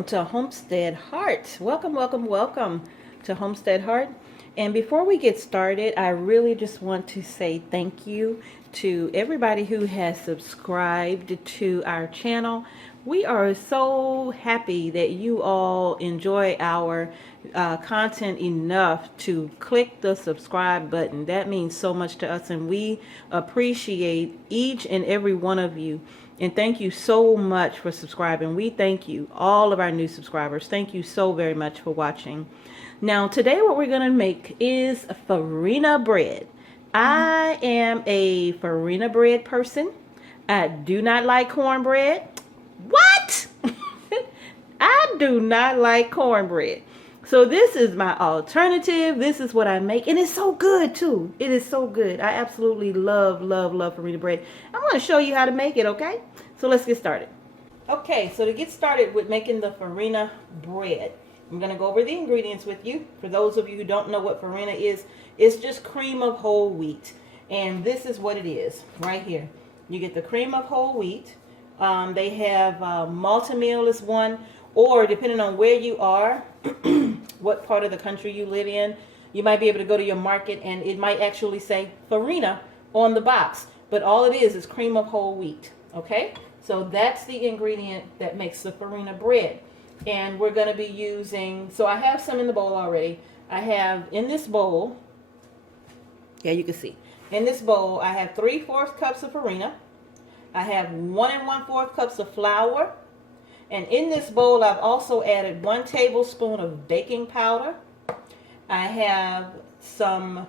welcome to Homestead Heart. Welcome, welcome, welcome to Homestead Heart. And before we get started, I really just want to say thank you to everybody who has subscribed to our channel. We are so happy that you all enjoy our content enough to click the subscribe button. That means so much to us, and we appreciate each and every one of you. And thank you so much for subscribing. We thank you, all of our new subscribers. Thank you so very much for watching. Now, today what we're going to make is Farina bread. I am a Farina bread person. I do not like cornbread. What? I do not like cornbread. So this is my alternative. This is what I make. And it's so good too. It is so good. I absolutely love, love, love Farina bread. I'm going to show you how to make it, okay? So let's get started. Okay, so to get started with making the Farina bread, I'm going to go over the ingredients with you. For those of you who don't know what Farina is, it's just cream of whole wheat. And this is what it is right here. You get the cream of whole wheat. They have multi-meal is one, or depending on where you are, what part of the country you live in, you might be able to go to your market and it might actually say Farina on the box. But all it is cream of whole wheat. Okay, so that's the ingredient that makes the Farina bread. And we're going to be using, so I have some in the bowl already. I have in this bowl, yeah, you can see. In this bowl, I have 3/4 cups of farina. I have 1 1/4 cups of flour. And in this bowl, I've also added 1 tablespoon of baking powder. I have some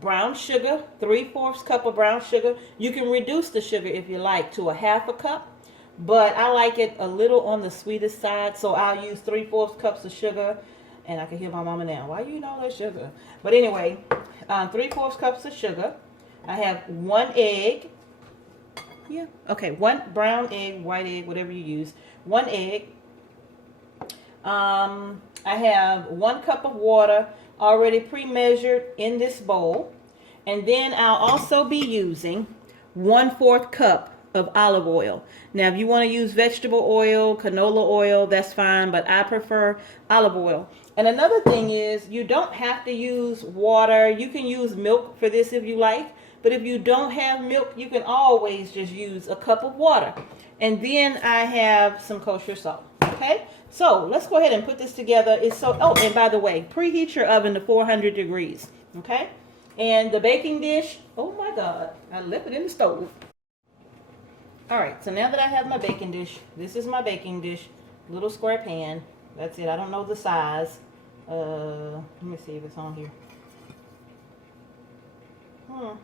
brown sugar, 3/4 cup of brown sugar. You can reduce the sugar if you like to a 1/2 cup. But I like it a little on the sweetest side, so I'll use 3/4 cups of sugar. And I can hear my mama now. Why you eating all that sugar? But anyway, 3/4 cups of sugar. I have 1 egg. Yeah, okay, 1 brown egg, white egg, whatever you use. 1 egg. I have 1 cup of water already pre-measured in this bowl. And then I'll also be using 1/4 cup of olive oil. Now, if you want to use vegetable oil, canola oil, that's fine, but I prefer olive oil. And another thing is, you don't have to use water. You can use milk for this if you like, but if you don't have milk, you can always just use a cup of water. And then I have some kosher salt. Okay, so let's go ahead and put this together. Oh, and by the way, preheat your oven to 400 degrees. Okay, and the baking dish, oh my God, I left it in the stove. All right, so now that I have my baking dish, this is my baking dish, little square pan. That's it. I don't know the size. Let me see if it's on here. I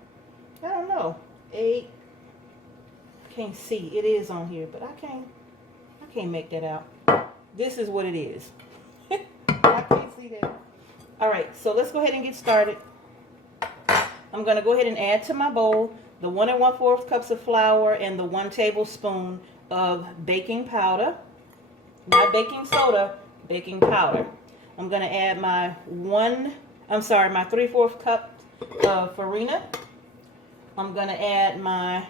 don't know. 8. Can't see. It is on here, but I can't make that out. This is what it is. I can't see that. All right, so let's go ahead and get started. I'm going to go ahead and add to my bowl the 1 1/4 cups of flour and the 1 tablespoon of baking powder. Not baking soda, baking powder. I'm going to add my 3/4 cup of farina. I'm going to add my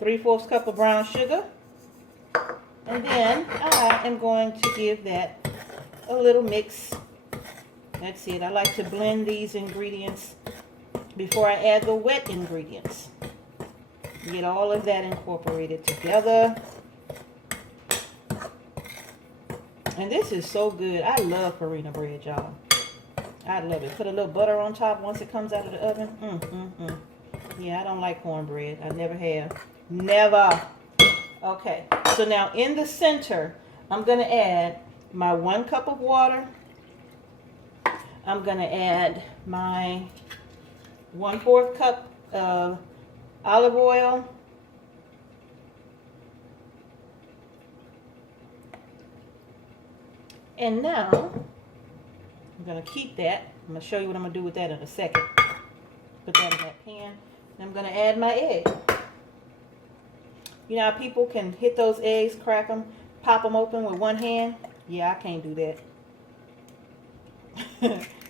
3/4 cup of brown sugar. And then I am going to give that a little mix. That's it. I like to blend these ingredients before I add the wet ingredients. Get all of that incorporated together. And this is so good. I love Farina bread, y'all. I love it. Put a little butter on top once it comes out of the oven. Yeah, I don't like cornbread. I never have. Never. Okay. So now in the center, I'm going to add my 1 cup of water. I'm going to add my 1/4 cup of olive oil. And now, I'm going to keep that. I'm going to show you what I'm going to do with that in a second. Put that in that pan. And I'm going to add my egg. You know how people can hit those eggs, crack them, pop them open with one hand? Yeah, I can't do that.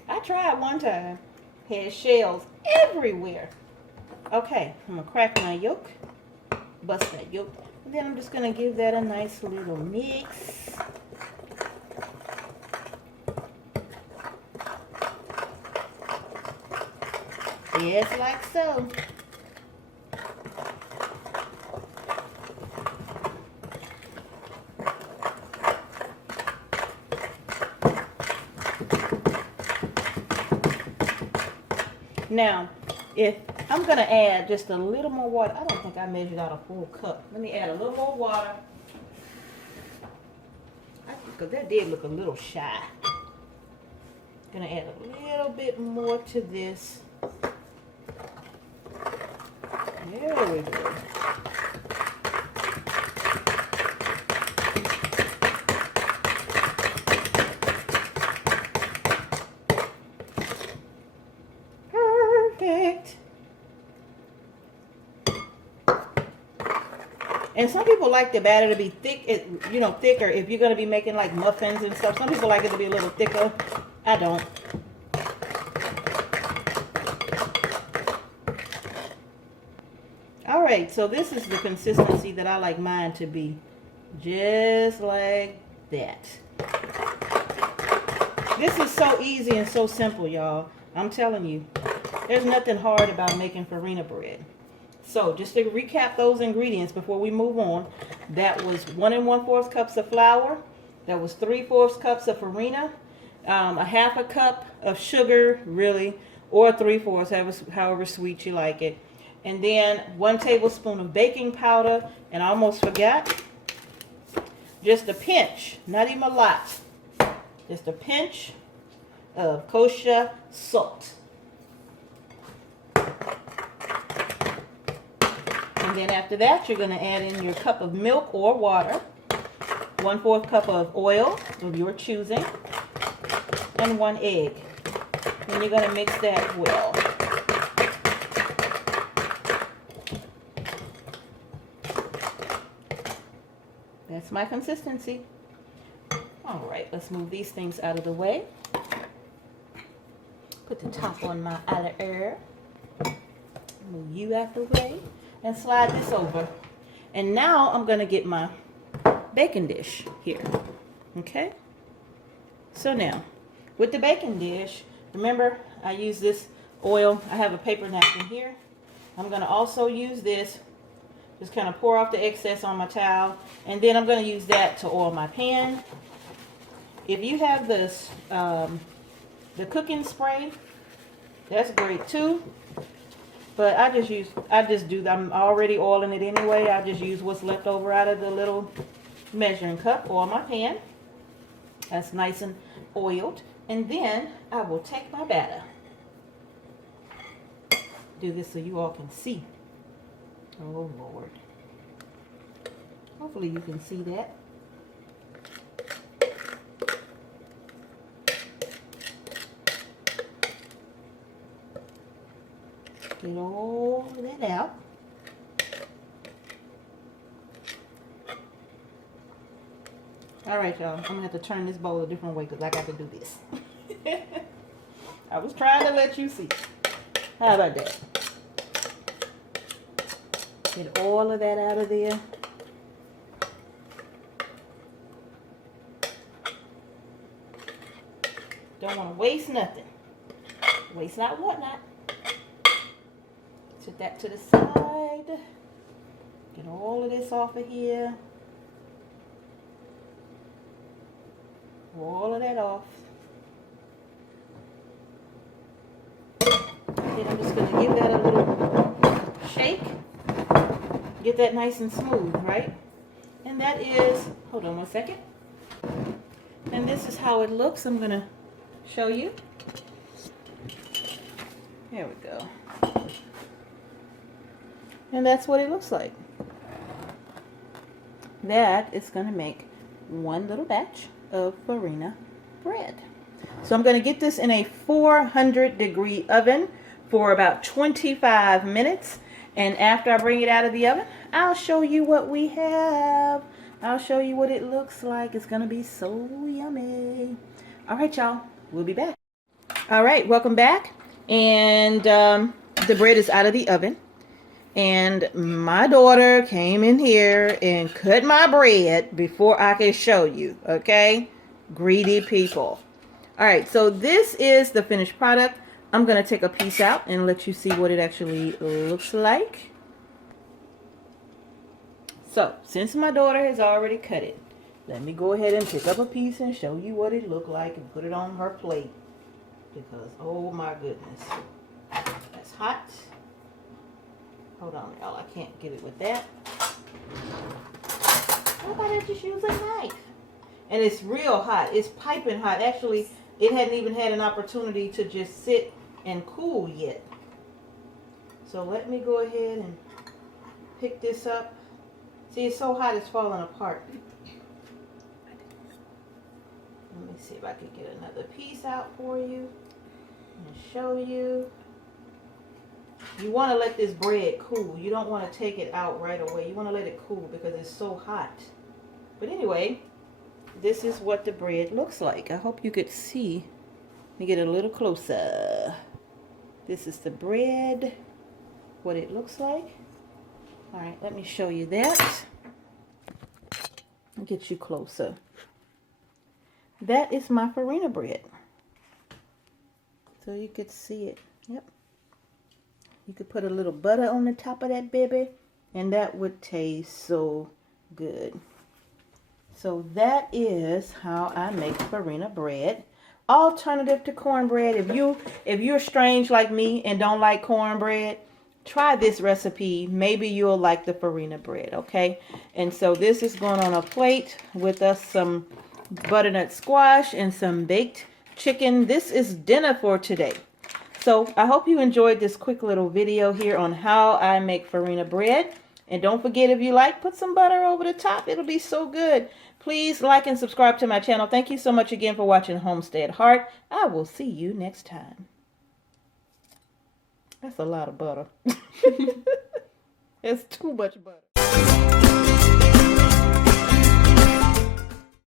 I tried one time. Had shells everywhere. Okay, I'm going to crack my yolk. Bust that yolk. And then I'm just going to give that a nice little mix. Just like so. Now, if I'm going to add just a little more water. I don't think I measured out a full cup. Let me add a little more water. Because that did look a little shy. Gonna add a little bit more to this. There we go. Perfect. And some people like the batter to be thick, thicker if you're going to be making like muffins and stuff. Some people like it to be a little thicker. I don't. All right, so this is the consistency that I like mine to be. Just like that. This is so easy and so simple, y'all. I'm telling you. There's nothing hard about making farina bread. So just to recap those ingredients before we move on, that was 1 1/4 cups of flour, that was 3/4 cups of farina, a half a cup of sugar, really, or 3/4, however sweet you like it, and then 1 tablespoon of baking powder, and I almost forgot, just a pinch, not even a lot, just a pinch of kosher salt. And then after that, you're going to add in your cup of milk or water, 1/4 cup of oil of your choosing, and 1 egg. And you're going to mix that well. That's my consistency. All right, let's move these things out of the way. Put the top on my outer air. Move you out the way. And slide this over. And now I'm going to get my baking dish here. Okay? So now, with the baking dish, remember I use this oil. I have a paper napkin here. I'm going to also use this. Just kind of pour off the excess on my towel. And then I'm going to use that to oil my pan. If you have this, the cooking spray, that's great too. But I'm already oiling it anyway. I just use what's left over out of the little measuring cup, oil my pan. That's nice and oiled. And then I will take my batter. Do this so you all can see. Oh Lord. Hopefully you can see that. Get all that out. All right, y'all. I'm going to have to turn this bowl a different way because I got to do this. I was trying to let you see. How about that? Get all of that out of there. Don't want to waste nothing. Waste not, what not. Set that to the side. Get all of this off of here. All of that off. Then I'm just going to give that a little shake. Get that nice and smooth, right? And that is, hold on one second. And this is how it looks. I'm going to show you. There we go. And that's what it looks like. That is going to make one little batch of farina bread. So I'm going to get this in a 400-degree oven for about 25 minutes. And after I bring it out of the oven, I'll show you what we have. I'll show you what it looks like. It's going to be so yummy. All right, y'all. We'll be back. All right, welcome back. And the bread is out of the oven. And my daughter came in here and cut my bread before I could show you, okay? Greedy people. All right, so this is the finished product. I'm going to take a piece out and let you see what it actually looks like. So, since my daughter has already cut it, let me go ahead and pick up a piece and show you what it looked like and put it on her plate. Because, oh my goodness, that's hot. Hold on, y'all, I can't get it with that. How about I just use a knife? And it's real hot. It's piping hot. Actually, it hadn't even had an opportunity to just sit and cool yet. So let me go ahead and pick this up. See, it's so hot it's falling apart. Let me see if I can get another piece out for you and show you. You want to let this bread cool. You don't want to take it out right away. You want to let it cool because it's so hot. But anyway, this is what the bread looks like. I hope you could see. Let me get a little closer. This is the bread, what it looks like. All right, let me show you that. I'll get you closer. That is my Farina bread. So you could see it. Yep. You could put a little butter on the top of that baby, and that would taste so good. So that is how I make Farina bread. Alternative to cornbread. If you're strange like me and don't like cornbread, try this recipe. Maybe you'll like the Farina bread, okay? And so this is going on a plate with us some butternut squash and some baked chicken. This is dinner for today. So I hope you enjoyed this quick little video here on how I make Farina bread. And don't forget, if you like, put some butter over the top. It'll be so good. Please like and subscribe to my channel. Thank you so much again for watching Homestead Heart. I will see you next time. That's a lot of butter. It's too much butter.